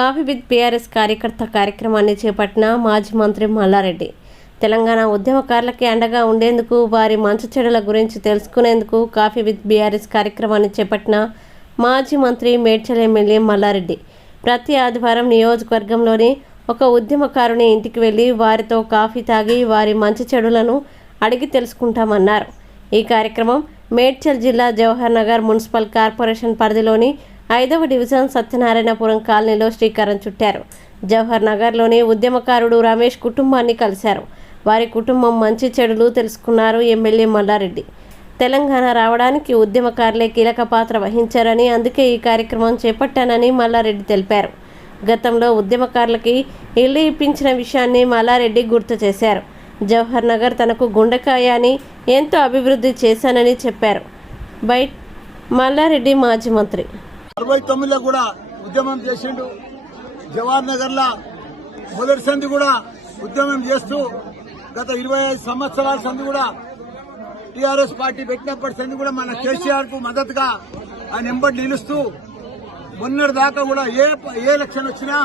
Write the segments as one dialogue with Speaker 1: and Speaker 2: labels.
Speaker 1: Coffee with PRS కార్యకర్త కార్యక్రమాన్ని చేపట్టిన మాజీ మంత్రి మల్లారెడ్డి. తెలంగాణ ఉద్యమకారులకి అండగా ఉండేందుకు వారి మంచు చెడుల గురించి తెలుసుకునేందుకు కాఫీ విత్ బీఆర్ఎస్ కార్యక్రమాన్ని చేపట్టిన మాజీ మంత్రి మేడ్చల్ ఎమ్మెల్యే మల్లారెడ్డి. ప్రతి ఆదివారం నియోజకవర్గంలోని ఒక ఉద్యమకారుని ఇంటికి వెళ్ళి వారితో కాఫీ తాగి వారి మంచి చెడులను అడిగి తెలుసుకుంటామన్నారు. ఈ కార్యక్రమం మేడ్చల్ జిల్లా జవహర్ నగర్ మున్సిపల్ కార్పొరేషన్ పరిధిలోని ఐదవ డివిజన్ సత్యనారాయణపురం కాలనీలో శ్రీకారం చుట్టారు. జవహర్ నగర్లోని ఉద్యమకారుడు రమేష్ కుటుంబాన్ని కలిశారు. వారి కుటుంబం మంచి చెడులు తెలుసుకున్నారు ఎమ్మెల్యే మల్లారెడ్డి. తెలంగాణ రావడానికి ఉద్యమకారులే కీలక పాత్ర వహించారని అందుకే ఈ కార్యక్రమం చేపట్టానని మల్లారెడ్డి తెలిపారు. గతంలో ఉద్యమకారులకి ఇల్లు ఇప్పించిన విషయాన్ని మల్లారెడ్డి గుర్తు చేశారు. జవహర్ నగర్ తనకు గుండెకాయ అని ఎంతో అభివృద్ధి చేశానని చెప్పారు. బైట్ మల్లారెడ్డి మాజీ మంత్రి.
Speaker 2: అరవై తొమ్మిదిలో కూడా ఉద్యమం చేసిండు. జవహర్ నగర్ లా మొదటి సంధి కూడా ఉద్యమం చేస్తూ గత ఇరవై ఐదు సంవత్సరాల సంధి కూడా టీఆర్ఎస్ పార్టీ పెట్టినప్పటి సంధి కూడా మన కేసీఆర్కు మద్దతుగా ఆయన ఎంబడి నిలుస్తూ మొన్నటి దాకా కూడా ఏ ఏ ఎలక్షన్ వచ్చినా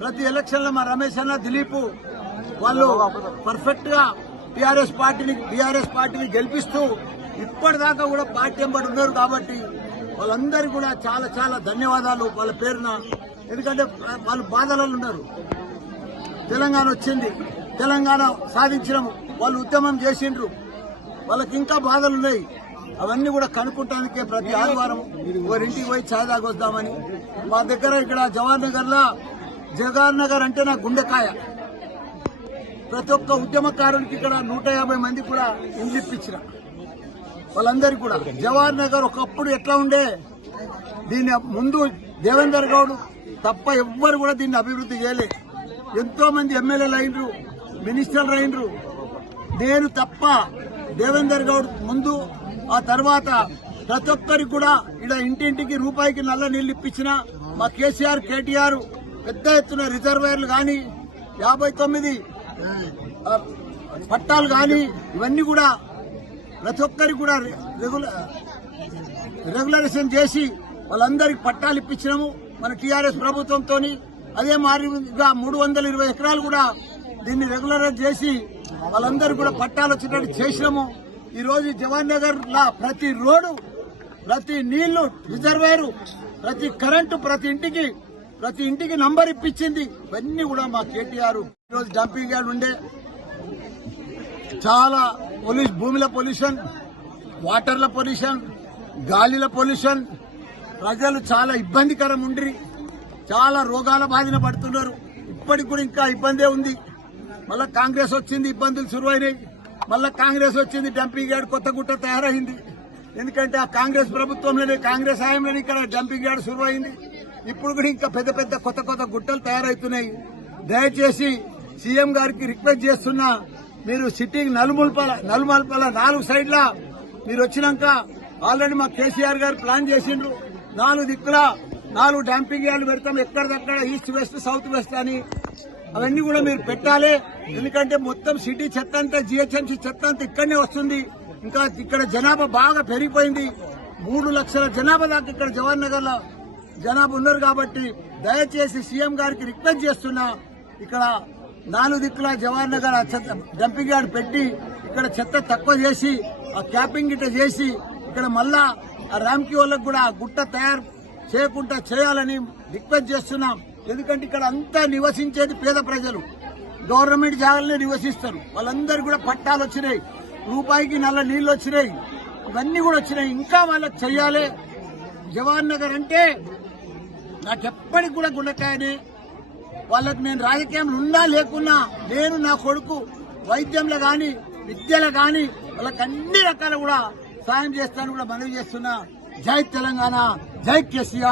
Speaker 2: ప్రతి ఎలక్షన్లో మా రమేష్ అన్న దిలీప్ వాళ్ళు పర్ఫెక్ట్గా టీఆర్ఎస్ పార్టీని టీఆర్ఎస్ పార్టీని గెలిపిస్తూ ఇప్పటిదాకా కూడా పార్టీ ఎంబడి ఉన్నారు కాబట్టి వాళ్ళందరికీ కూడా చాలా చాలా ధన్యవాదాలు వాళ్ళ పేరున. ఎందుకంటే వాళ్ళు బాధలలో ఉన్నారు. తెలంగాణ వచ్చింది. తెలంగాణ సాధించినాము వాళ్ళు ఉద్యమం చేసిండ్రు. వాళ్ళకి ఇంకా బాధలు ఉన్నాయి. అవన్నీ కూడా కనుక్కుంటానికే ప్రతి ఆదివారం వారింటికి పోయి ఛాయ్ తాగొద్దామని. మా దగ్గర ఇక్కడ జవహర్ నగర్ లా జవహర్ నగర్ అంటే నా గుండెకాయ. ప్రతి ఒక్క ఉద్యమకారునికి ఇక్కడ నూట యాభై మంది కూడా ఇండ్లు ఇప్పించిన వాళ్ళందరికీ కూడా. జవహర్ నగర్ ఒకప్పుడు ఎట్లా ఉండే? దీన్ని ముందు దేవేందర్ గౌడ్ తప్ప ఎవ్వరు కూడా దీన్ని అభివృద్ధి చేయలే. ఎంతో మంది ఎమ్మెల్యేలు అయినరు మినిస్టర్లు అయినరు. నేను తప్ప దేవేందర్ గౌడ్ ముందు ఆ తర్వాత ప్రతి ఒక్కరికి కూడా ఇక్కడ ఇంటింటికి రూపాయికి నల్ల నీళ్ళు ఇప్పించిన మా కేసీఆర్ కేటీఆర్ పెద్ద ఎత్తున రిజర్వేర్లు కానీ యాభై తొమ్మిది పట్టాలు కానీ ఇవన్నీ కూడా ప్రతి ఒక్కరికి కూడా రెగ్యులర్ రెగ్యులరేషన్ చేసి వాళ్ళందరికి పట్టాలు ఇప్పించినాము మన టీఆర్ఎస్ ప్రభుత్వంతో అదే మాదిరిగా మూడు వందల ఇరవై ఎకరాలు కూడా దీన్ని రెగ్యులరైజ్ చేసి వాళ్ళందరూ కూడా పట్టాలు వచ్చేటట్టు చేసినాము. ఈరోజు జవాన్ నగర్ లా ప్రతి రోడ్డు ప్రతి నీళ్ళు రిజర్వేరు ప్రతి కరెంటు ప్రతి ఇంటికి ప్రతి ఇంటికి నంబర్ ఇప్పించింది. ఇవన్నీ కూడా మా కేటీఆర్ ఈరోజు డంపింగ్ యార్డ్ ఉండే. చాలా పొల్యూషన్ భూమిల పొల్యూషన్ వాటర్ల పొల్యూషన్ గాలిల పొల్యూషన్. ప్రజలు చాలా ఇబ్బందికరం ఉండి చాలా రోగాల బాధిన పడుతున్నారు. ఇప్పటికి కూడా ఇంకా ఇబ్బందే ఉంది. మళ్ళా కాంగ్రెస్ వచ్చింది ఇబ్బందులు సురువైనాయి. మళ్ళా కాంగ్రెస్ వచ్చింది డంపింగ్ యార్డ్ కొత్త గుట్ట తయారైంది. ఎందుకంటే ఆ కాంగ్రెస్ ప్రభుత్వంలోనే కాంగ్రెస్ హయాంలోనే ఇక్కడ డంపింగ్ యార్డ్ సురువైంది. ఇప్పుడు కూడా ఇంకా పెద్ద పెద్ద కొత్త కొత్త గుట్టలు తయారవుతున్నాయి దయచేసి సీఎం గారికి రిక్వెస్ట్ చేస్తున్నా మీరు సిట్టింగ్ నలుమూలపల నలుమూలపల నాలుగు సైడ్ల మీరు వచ్చినాక ఆల్రెడీ మా కేసీఆర్ గారు ప్లాన్ చేసిండ్రు. నాలుగు దిక్కుల నాలుగు డ్యాంపింగ్ యార్డ్లు పెడతాం. ఎక్కడిదక్కడ ఈస్ట్ వెస్ట్ సౌత్ వెస్ట్ అని. అవన్నీ కూడా మీరు పెట్టాలి. ఎందుకంటే మొత్తం సిటీ చెత్త అంతా జిహెచ్ఎంసీ చెత్త అంతా ఇక్కడనే వస్తుంది. ఇంకా ఇక్కడ జనాభా బాగా పెరిగిపోయింది. మూడు లక్షల జనాభా దాకా ఇక్కడ జవహర్ నగర్లో జనాభా ఉన్నారు కాబట్టి దయచేసి సీఎం గారికి రిక్వెస్ట్ చేస్తున్నా. ఇక్కడ నాలుగు దిక్కుల జవహర్ నగర్ ఆ చెత్త డంపింగ్ యార్డ్ పెట్టి ఇక్కడ చెత్త తక్కువ చేసి ఆ క్యాపింగ్ గిట్ట చేసి ఇక్కడ మళ్ళా ఆ ర్యాంకీ వాళ్ళకు కూడా ఆ గుట్ట తయారు చేయకుండా చేయాలని రిక్వెస్ట్ చేస్తున్నాం. ఎందుకంటే ఇక్కడ అంతా నివసించేది పేద ప్రజలు. గవర్నమెంట్ జాగాలనే నివసిస్తారు. వాళ్ళందరూ కూడా పట్టాలు వచ్చినాయి. రూపాయికి నల్ల నీళ్ళు వచ్చినాయి. ఇవన్నీ కూడా వచ్చినాయి. ఇంకా వాళ్ళకి చెయ్యాలి. జవహర్ నగర్ అంటే నాకు ఎప్పటికి కూడా గుండెకాయని. వాళ్ళకి నేను రాజకీయంలో ఉన్నా లేకున్నా నేను నా కొడుకు వైద్యంలో గాని విద్యలో గాని వాళ్ళకి అన్ని రకాల కూడా సాయం చేస్తాను కూడా మనవి చేస్తున్నా. జై తెలంగాణ జై కేసీఆర్.